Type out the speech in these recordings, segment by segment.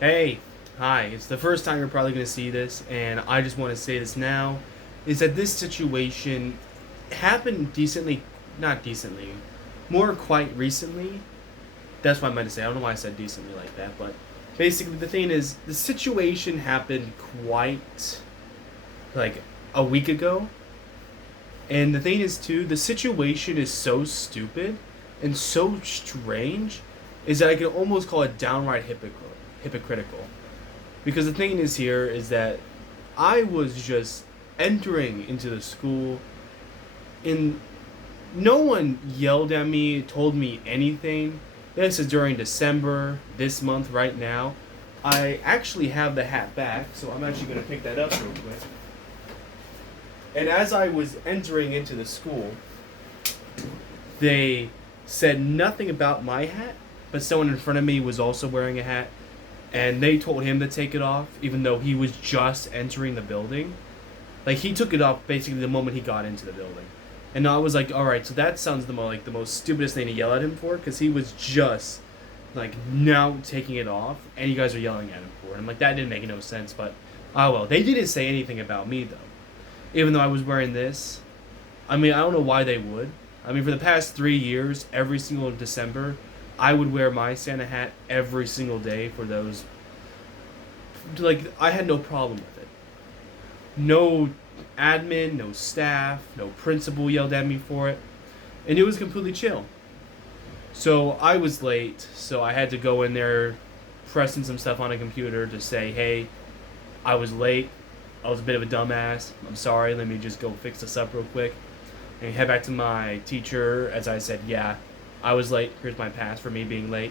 Hey, hi. It's the first time you're probably going to see this, and I just want to say this now is that this situation happened decently, not decently, more quite recently. That's what I meant to say. I don't know why I said decently like that, but basically, the thing is, the situation happened quite like a week ago. And the thing is, too, the situation is so stupid and so strange is that I can almost call it downright hypocritical. Because the thing is here is that I was just entering into the school and no one yelled at me, told me anything. This is during December, this month right now. I actually have the hat back, so I'm actually going to pick that up real quick. And as I was entering into the school, they said nothing about my hat, but someone in front of me was also wearing a hat, and they told him to take it off, even though he was just entering the building. Like he took it off basically the moment he got into the building, and I was like, all right, so that sounds the most stupidest thing to yell at him for, because he was just like now taking it off, and you guys are yelling at him for it. I'm like, that didn't make no sense, but oh well. They didn't say anything about me though, even though I was wearing this. I mean, I don't know why they would. I mean, for the past 3 years, every single December, I would wear my Santa hat every single day for those. Like, I had no problem with it. No admin, no staff, no principal yelled at me for it. And it was completely chill. So I was late, so I had to go in there, pressing some stuff on a computer to say, hey, I was late. I was a bit of a dumbass. I'm sorry. Let me just go fix this up real quick. And head back to my teacher as I said, yeah, I was late. Here's my pass for me being late.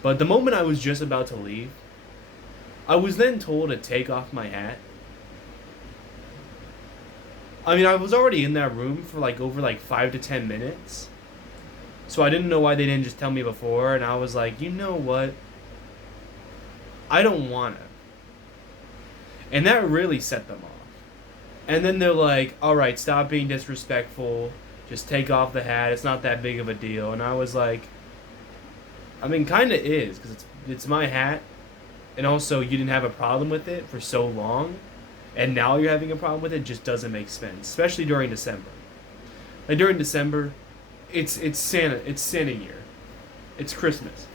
But the moment I was just about to leave, I was then told to take off my hat. I mean, I was already in that room for like over like 5 to 10 minutes. So I didn't know why they didn't just tell me before. And I was like, you know what? I don't want to. And that really set them off. And then they're like, all right, stop being disrespectful. Just take off the hat. It's not that big of a deal. And I was like, I mean, kind of is, because it's my hat. And also, you didn't have a problem with it for so long. And now you're having a problem with it. Just doesn't make sense. Especially during December. Like, during December, it's Santa year. It's Christmas.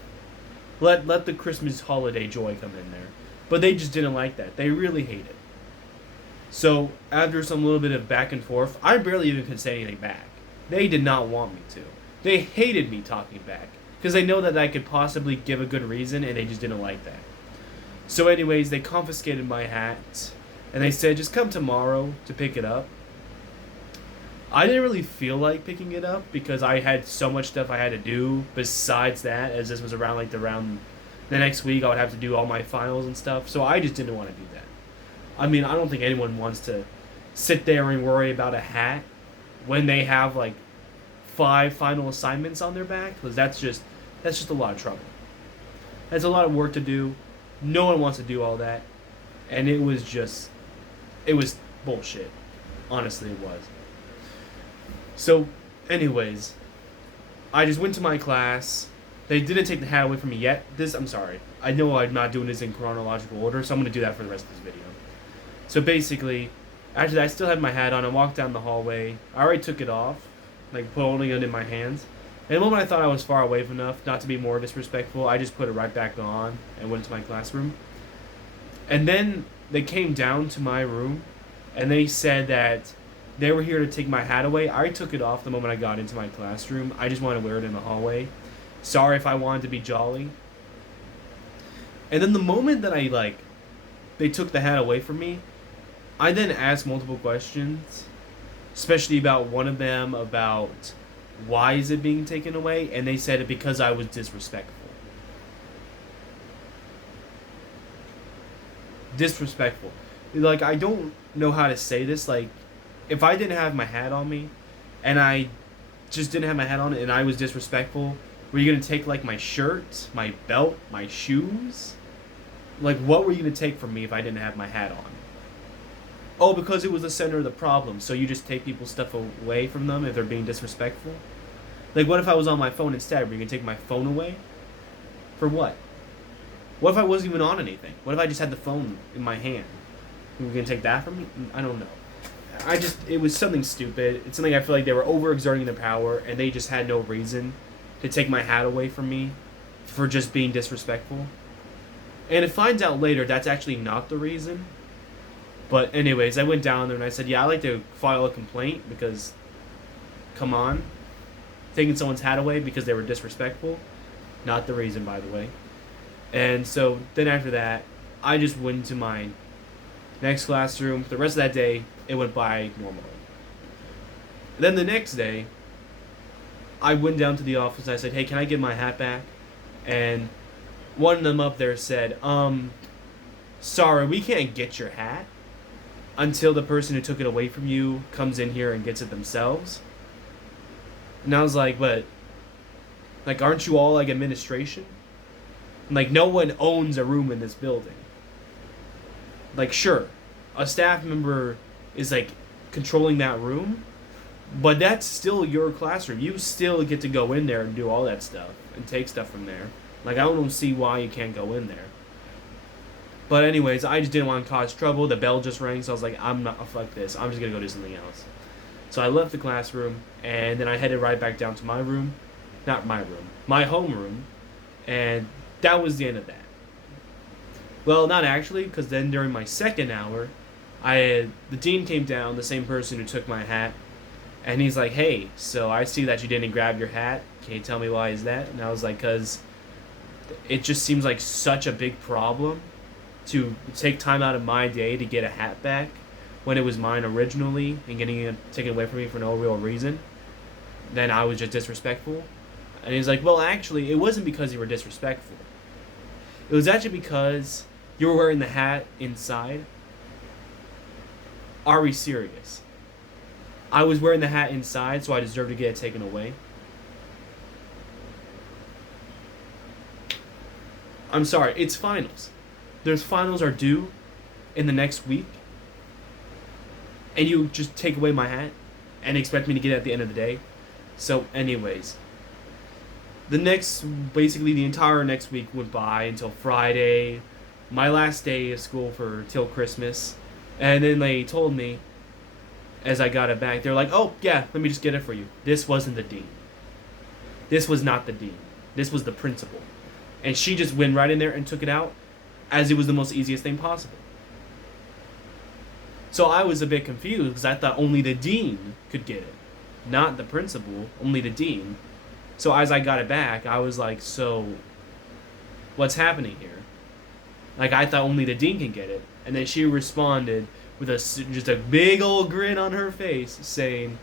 Let the Christmas holiday joy come in there. But they just didn't like that. They really hate it. So after some little bit of back and forth, I barely even could say anything back. They did not want me to. They hated me talking back because they know that I could possibly give a good reason, and they just didn't like that. So, anyways, they confiscated my hat, and they said just come tomorrow to pick it up. I didn't really feel like picking it up because I had so much stuff I had to do besides that, as this was around like the next week I would have to do all my finals and stuff. So I just didn't want to do that. I mean, I don't think anyone wants to sit there and worry about a hat when they have like 5 final assignments on their back, because that's just a lot of trouble. That's a lot of work to do. No one wants to do all that, and it was bullshit. Honestly, it was. So, anyways, I just went to my class. They didn't take the hat away from me yet. I'm sorry. I know I'm not doing this in chronological order, so I'm going to do that for the rest of this video. So basically, after that, I still had my hat on. I walked down the hallway. I already took it off, like holding it in my hands. And the moment I thought I was far away enough not to be more disrespectful, I just put it right back on and went to my classroom. And then they came down to my room, and they said that they were here to take my hat away. I took it off the moment I got into my classroom. I just wanted to wear it in the hallway. Sorry if I wanted to be jolly. And then the moment that they took the hat away from me, I then asked multiple questions, especially about one of them about why is it being taken away, and they said it because I was disrespectful. Disrespectful. Like, I don't know how to say this. Like, if I didn't have my hat on me, and I just didn't have my hat on, and I was disrespectful, were you gonna take like my shirt, my belt, my shoes? Like, what were you gonna take from me if I didn't have my hat on? Oh, because it was the center of the problem, so you just take people's stuff away from them if they're being disrespectful? Like, what if I was on my phone instead? Were you gonna take my phone away? For what? What if I wasn't even on anything? What if I just had the phone in my hand? Are we gonna take that from me? I don't know. It was something stupid. It's something I feel like they were overexerting their power, and they just had no reason to take my hat away from me for just being disrespectful. And it finds out later that's actually not the reason. But anyways, I went down there and I said, yeah, I'd like to file a complaint because, come on, taking someone's hat away because they were disrespectful. Not the reason, by the way. And so then after that, I just went to my next classroom. The rest of that day, it went by normally. Then the next day, I went down to the office and I said, hey, can I get my hat back? And one of them up there said, sorry, we can't get your hat until the person who took it away from you comes in here and gets it themselves. And I was like, but, like, aren't you all, like, administration? Like, no one owns a room in this building. Like, sure, a staff member is, like, controlling that room, but that's still your classroom. You still get to go in there and do all that stuff and take stuff from there. Like, I don't see why you can't go in there. But anyways, I just didn't want to cause trouble. The bell just rang, so I was like, fuck this. I'm just going to go do something else. So I left the classroom, and then I headed right back down to my room. Not my room. My homeroom. And that was the end of that. Well, not actually, because then during my second hour, the dean came down, the same person who took my hat, and he's like, hey, so I see that you didn't grab your hat. Can you tell me why is that? And I was like, because it just seems like such a big problem to take time out of my day to get a hat back when it was mine originally and getting it taken away from me for no real reason. Then I was just disrespectful. And he's like, well, actually, it wasn't because you were disrespectful. It was actually because you were wearing the hat inside. Are we serious? I was wearing the hat inside, so I deserve to get it taken away. I'm sorry, it's finals. There's finals are due in the next week. And you just take away my hat and expect me to get it at the end of the day. So anyways, basically the entire next week went by until Friday, my last day of school till Christmas. And then they told me, as I got it back, they're like, oh, yeah, let me just get it for you. This wasn't the dean. This was not the dean. This was the principal. And she just went right in there and took it out as it was the most easiest thing possible. So I was a bit confused because I thought only the dean could get it. Not the principal, only the dean. So as I got it back, I was like, so what's happening here? Like, I thought only the dean can get it. And then she responded with just a big old grin on her face saying,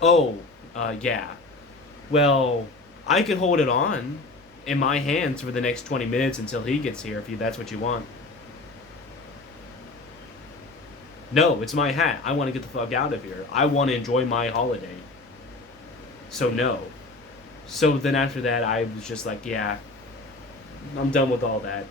oh, yeah. Well, I can hold it on in my hands for the next 20 minutes until he gets here if that's what you want. No, it's my hat. I want to get the fuck out of here. I want to enjoy my holiday. So no. So then after that, I was just like, yeah, I'm done with all that.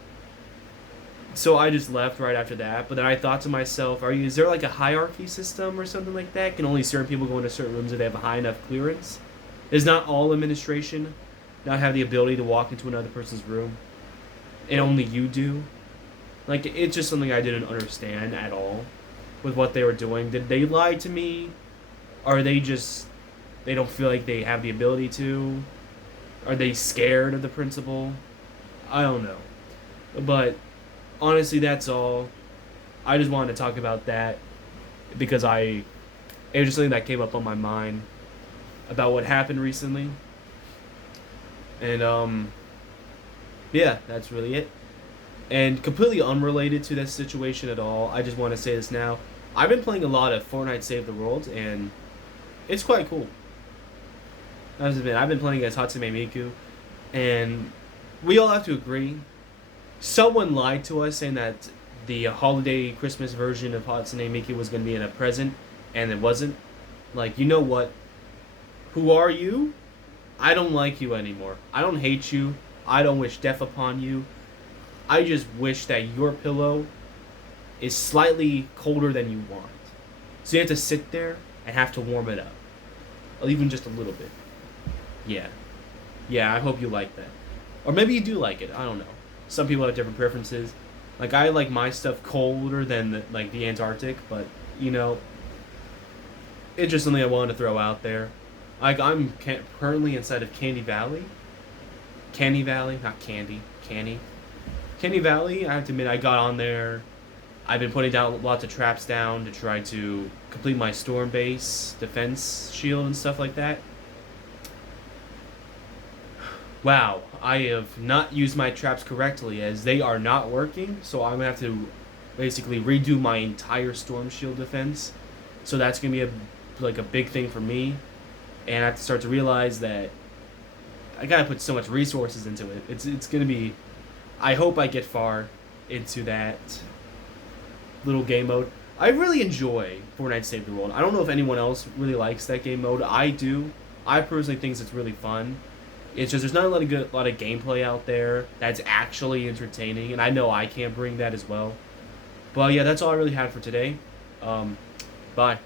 So I just left right after that. But then I thought to myself, is there like a hierarchy system or something like that? Can only certain people go into certain rooms if they have a high enough clearance? Does not all administration not have the ability to walk into another person's room? And only you do? Like, it's just something I didn't understand at all with what they were doing. Did they lie to me? Or are they don't feel like they have the ability to? Are they scared of the principal? I don't know. But honestly, that's all. I just wanted to talk about that because it was just something that came up on my mind about what happened recently. And yeah, that's really it. And completely unrelated to this situation at all, I just want to say this now. I've been playing a lot of Fortnite Save the World, and it's quite cool. I've been playing as Hatsune Miku, and we all have to agree. Someone lied to us saying that the holiday Christmas version of Hatsune Miku was going to be in a present, and it wasn't. Like, you know what? Who are you? I don't like you anymore. I don't hate you. I don't wish death upon you. I just wish that your pillow is slightly colder than you want. So you have to sit there and have to warm it up. Or even just a little bit. Yeah. Yeah, I hope you like that. Or maybe you do like it. I don't know. Some people have different preferences. Like I like my stuff colder than the Antarctic, but you know, it's just something I wanted to throw out there. Like I'm currently inside of Candy Valley, not Candy, Candy Valley. I have to admit, I got on there. I've been putting down lots of traps down to try to complete my storm base, defense shield, and stuff like that. Wow, I have not used my traps correctly as they are not working, so I'm gonna have to basically redo my entire storm shield defense. So that's gonna be a big thing for me, and I have to start to realize that I gotta put so much resources into it. It's gonna be. I hope I get far into that little game mode. I really enjoy Fortnite Save the World. I don't know if anyone else really likes that game mode. I do. I personally think it's really fun. It's just there's not a lot of gameplay out there that's actually entertaining, and I know I can't bring that as well. But yeah, that's all I really had for today. Bye.